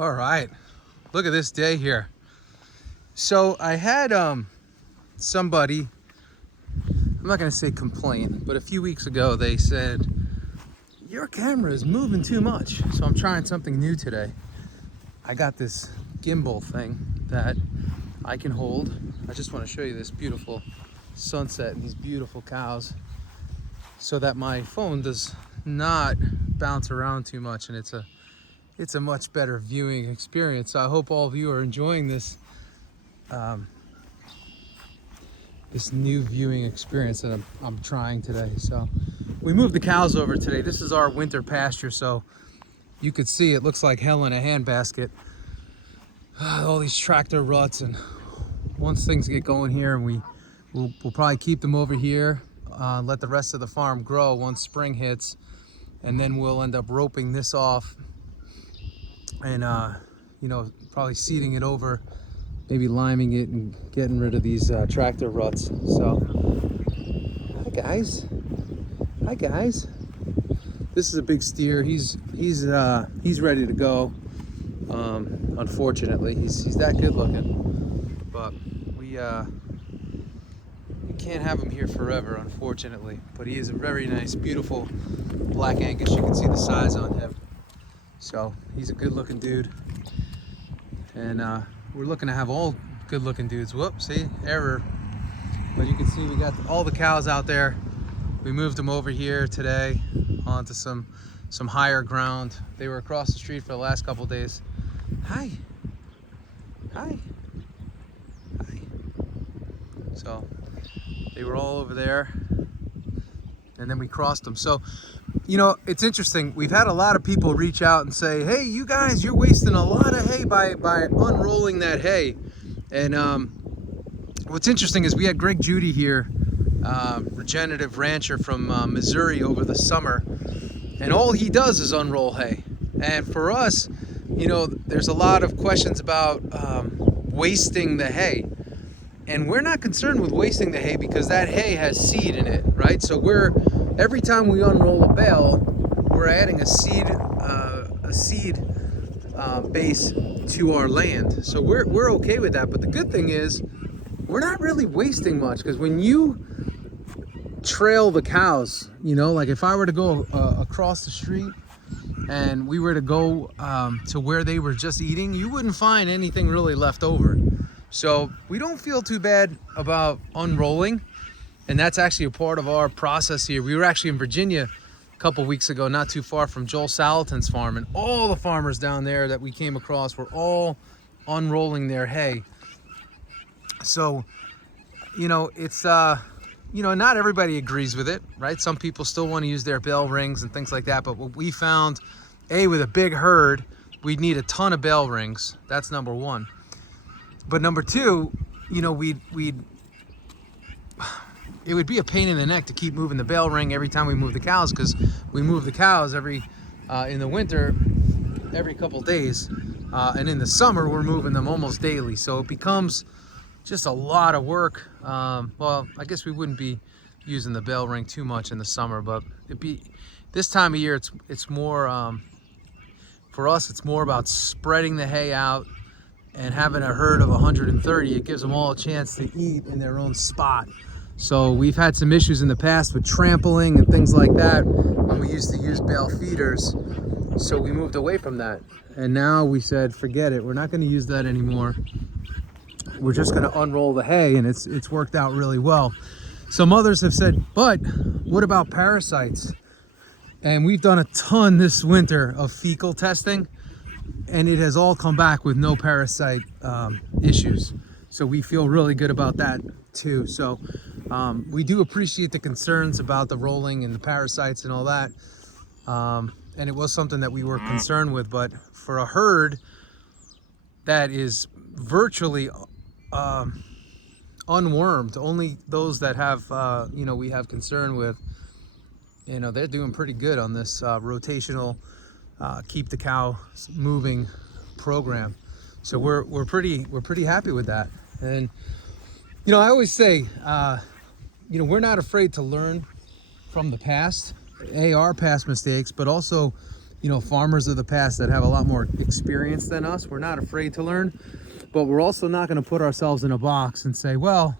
All right, look at this day here. So I had somebody, I'm not gonna say complain, but a few weeks ago they said, your camera is moving too much. So I'm trying something new today. I got this gimbal thing that I can hold. I just want to show you this beautiful sunset and these beautiful cows so that my phone does not bounce around too much, and it's a much better viewing experience. So I hope all of you are enjoying this this new viewing experience that I'm trying today. So we moved the cows over today. This is our winter pasture, so you could see it looks like hell in a handbasket. All these tractor ruts, and once things get going here, and we'll probably keep them over here, let the rest of the farm grow once spring hits, and then we'll end up roping this off and probably seeding it over, maybe liming it and getting rid of these tractor ruts. So hi guys, this is a big steer. He's ready to go. Unfortunately, he's that good looking, but we can't have him here forever, unfortunately. But he is a very nice, beautiful black Angus. You can see the size on him. So he's a good looking dude, and we're looking to have all good looking dudes. Whoops, see, error. But you can see we got all the cows out there. We moved them over here today onto some higher ground. They were across the street for the last couple days. Hi. So they were all over there, and then we crossed them. So, it's interesting. We've had a lot of people reach out and say, hey, you guys, you're wasting a lot of hay by unrolling that hay. And what's interesting is we had Greg Judy here, regenerative rancher from Missouri, over the summer, and all he does is unroll hay. And for us, there's a lot of questions about wasting the hay. And we're not concerned with wasting the hay because that hay has seed in it, right? So every time we unroll a bale, we're adding a seed base to our land. So we're okay with that. But the good thing is we're not really wasting much, because when you trail the cows, like if I were to go across the street and we were to go to where they were just eating, you wouldn't find anything really left over. So we don't feel too bad about unrolling, and that's actually a part of our process here. We were actually in Virginia a couple weeks ago, not too far from Joel Salatin's farm, and all the farmers down there that we came across were all unrolling their hay. So, it's not everybody agrees with it, right? Some people still want to use their bell rings and things like that, but what we found, with a big herd, we'd need a ton of bell rings. That's number one. But number two, it would be a pain in the neck to keep moving the bell ring every time we move the cows, because we move the cows in the winter every couple days, and in the summer we're moving them almost daily. So it becomes just a lot of work. Well, I guess we wouldn't be using the bell ring too much in the summer, but this time of year it's more for us. It's more about spreading the hay out and having a herd of 130. It gives them all a chance to eat in their own spot. So we've had some issues in the past with trampling and things like that when we used to use bale feeders. So we moved away from that. And now we said, forget it. We're not going to use that anymore. We're just going to unroll the hay, and it's worked out really well. Some others have said, but what about parasites? And we've done a ton this winter of fecal testing, and it has all come back with no parasite issues. So we feel really good about that too. So we do appreciate the concerns about the rolling and the parasites and all that. And it was something that we were concerned with, but for a herd that is virtually unwormed, only those that have, we have concern with, they're doing pretty good on this rotational keep the cow moving program. So we're pretty happy with that. And I always say, we're not afraid to learn from the past, our past mistakes, but also farmers of the past that have a lot more experience than us. We're not afraid to learn, but we're also not going to put ourselves in a box and say, well,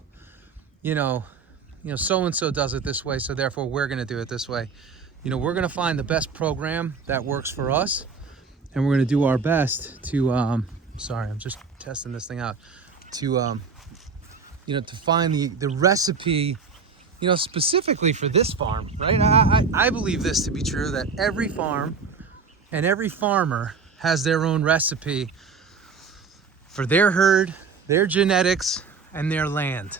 so-and-so does it this way, so therefore we're going to do it this way. We're going to find the best program that works for us, and we're going to do our best to, sorry, I'm just testing this thing out, to, to find the recipe, specifically for this farm, right? I believe this to be true, that every farm and every farmer has their own recipe for their herd, their genetics, and their land.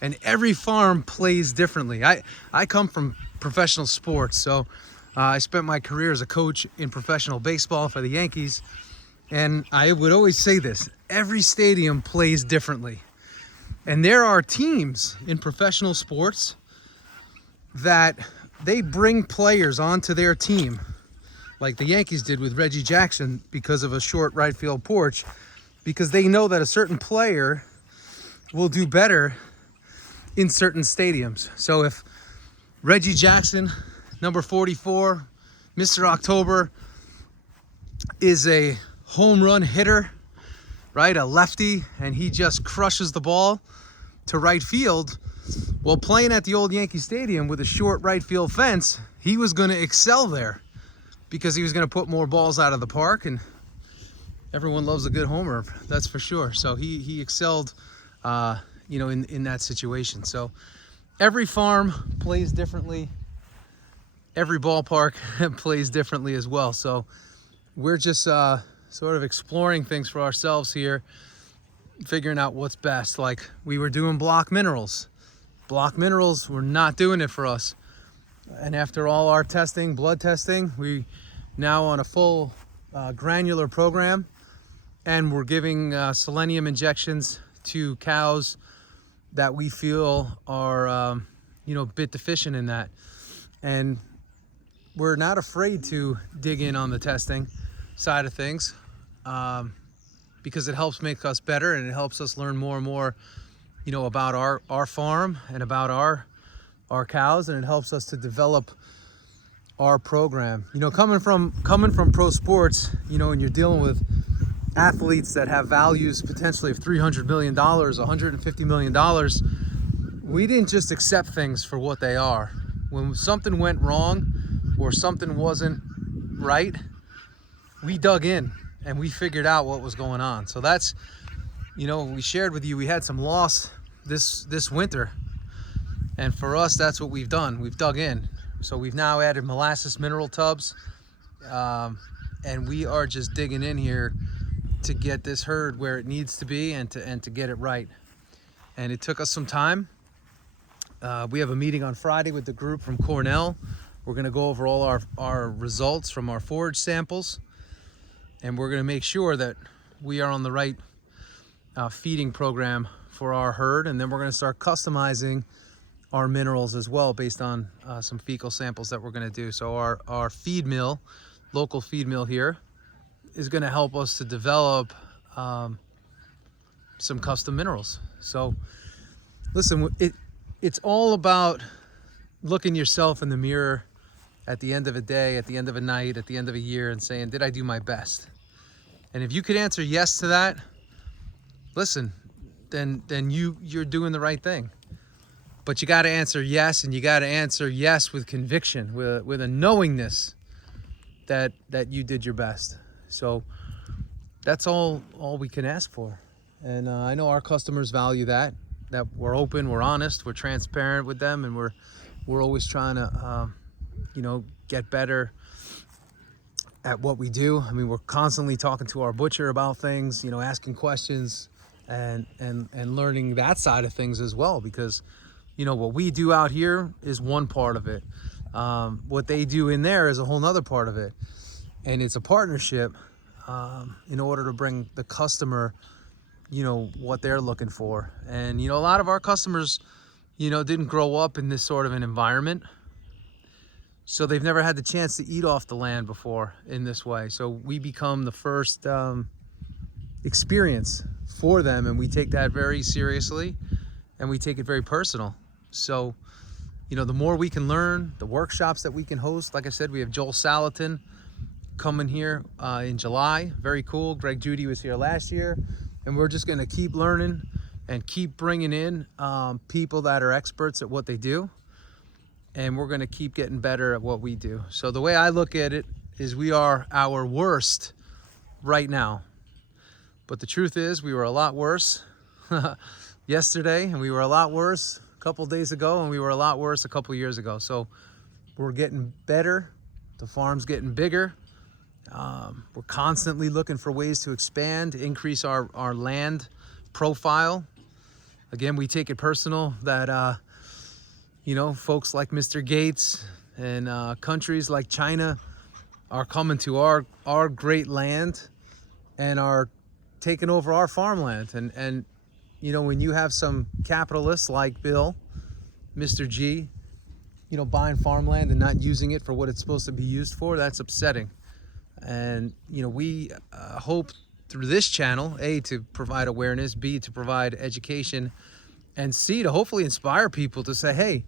And every farm plays differently. I come from professional sports, so I spent my career as a coach in professional baseball for the Yankees, and I would always say this: every stadium plays differently. And there are teams in professional sports that they bring players onto their team, like the Yankees did with Reggie Jackson because of a short right field porch, because they know that a certain player will do better in certain stadiums. So if Reggie Jackson, number 44, Mr. October, is a home run hitter, right, a lefty, and he just crushes the ball to right field, well, playing at the old Yankee Stadium with a short right field fence, he was going to excel there because he was going to put more balls out of the park, and everyone loves a good homer, that's for sure. So he excelled, in that situation. So every farm plays differently. Every ballpark plays differently as well. So we're just sort of exploring things for ourselves here, figuring out what's best. Like we were doing block minerals. Block minerals were not doing it for us. And after all our testing, blood testing, we now on a full granular program, and we're giving selenium injections to cows that we feel are a bit deficient in that. And we're not afraid to dig in on the testing side of things, because it helps make us better, and it helps us learn more and more about our farm and about our cows, and it helps us to develop our program. Coming from pro sports, and you're dealing with athletes that have values potentially of $300 million, $150 million, we didn't just accept things for what they are. When something went wrong or something wasn't right, we dug in and we figured out what was going on. So that's, we shared with you, we had some loss this winter, and for us, that's what we've done. We've dug in. So we've now added molasses mineral tubs, and we are just digging in here to get this herd where it needs to be and to get it right. And it took us some time. We have a meeting on Friday with the group from Cornell. We're going to go over all our results from our forage samples, and we're going to make sure that we are on the right feeding program for our herd. And then we're going to start customizing our minerals as well based on some fecal samples that we're going to do. So our feed mill, local feed mill here, is going to help us to develop some custom minerals. So listen, it's all about looking yourself in the mirror at the end of a day, at the end of a night, at the end of a year, and saying, did I do my best? And if you could answer yes to that, listen, then you're doing the right thing. But you got to answer yes, and you got to answer yes with conviction, with a knowingness that you did your best. So that's all we can ask for. And I know our customers value that we're open, we're honest, we're transparent with them, and we're always trying to get better at what we do. I mean, we're constantly talking to our butcher about things, asking questions and learning that side of things as well, because what we do out here is one part of it. What they do in there is a whole nother part of it. And it's a partnership in order to bring the customer, what they're looking for. And, a lot of our customers, didn't grow up in this sort of an environment. So they've never had the chance to eat off the land before in this way. So we become the first experience for them, and we take that very seriously, and we take it very personal. So, the more we can learn, the workshops that we can host, like I said, we have Joel Salatin coming here in July. Very cool. Greg Judy was here last year, and we're just going to keep learning and keep bringing in people that are experts at what they do, and we're going to keep getting better at what we do. So the way I look at it is we are our worst right now, but the truth is we were a lot worse yesterday, and we were a lot worse a couple days ago, and we were a lot worse a couple years ago. So we're getting better. The farm's getting bigger. We're constantly looking for ways to expand, increase our land profile. Again, we take it personal that, you know, folks like Mr. Gates and countries like China are coming to our great land and are taking over our farmland. And you know, when you have some capitalists like Bill, Mr. G, you know, buying farmland and not using it for what it's supposed to be used for, that's upsetting. And, you know, we hope through this channel, A, to provide awareness, B, to provide education, and C, to hopefully inspire people to say, hey,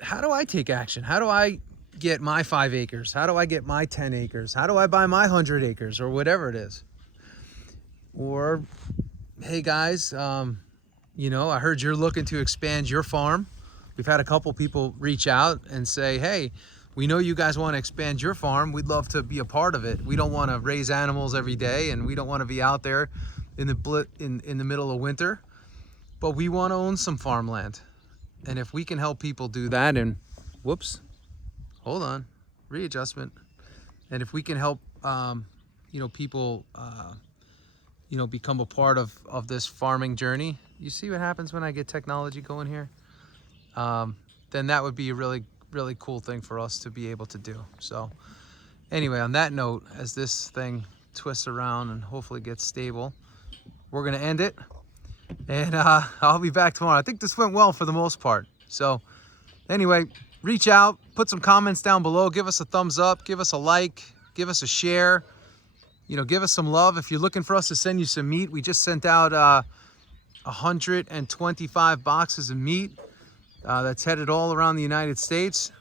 how do I take action? How do I get my 5 acres? How do I get my 10 acres? How do I buy my 100 acres or whatever it is? Or, hey guys, you know, I heard you're looking to expand your farm. We've had a couple people reach out and say, hey, we know you guys want to expand your farm. We'd love to be a part of it. We don't want to raise animals every day, and we don't want to be out there in the middle of winter, but we want to own some farmland. And if we can help people do that, and whoops, hold on, readjustment. And if we can help, you know, people, you know, become a part of this farming journey. You see what happens when I get technology going here? Then that would be a really cool thing for us to be able to do. So anyway, on that note, as this thing twists around and hopefully gets stable, we're gonna end it, and I'll be back tomorrow. I think this went well for the most part. So anyway, reach out, put some comments down below, give us a thumbs up, give us a like, give us a share, you know, give us some love. If you're looking for us to send you some meat, we just sent out 125 boxes of meat. That's headed all around the United States.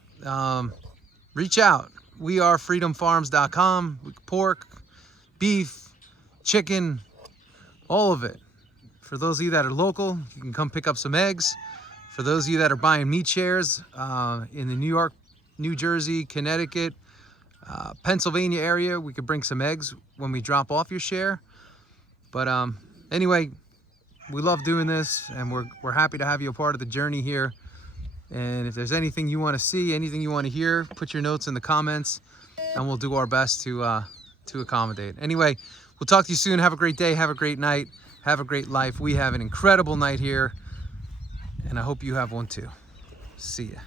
Reach out. We are freedomfarms.com. Pork, beef, chicken, all of it. For those of you that are local, you can come pick up some eggs. For those of you that are buying meat shares in the New York, New Jersey, Connecticut, Pennsylvania area, we could bring some eggs when we drop off your share. But anyway, we love doing this, and we're happy to have you a part of the journey here. And if there's anything you want to see, anything you want to hear, put your notes in the comments, and we'll do our best to accommodate. Anyway, we'll talk to you soon. Have a great day. Have a great night. Have a great life. We have an incredible night here, and I hope you have one too. See ya.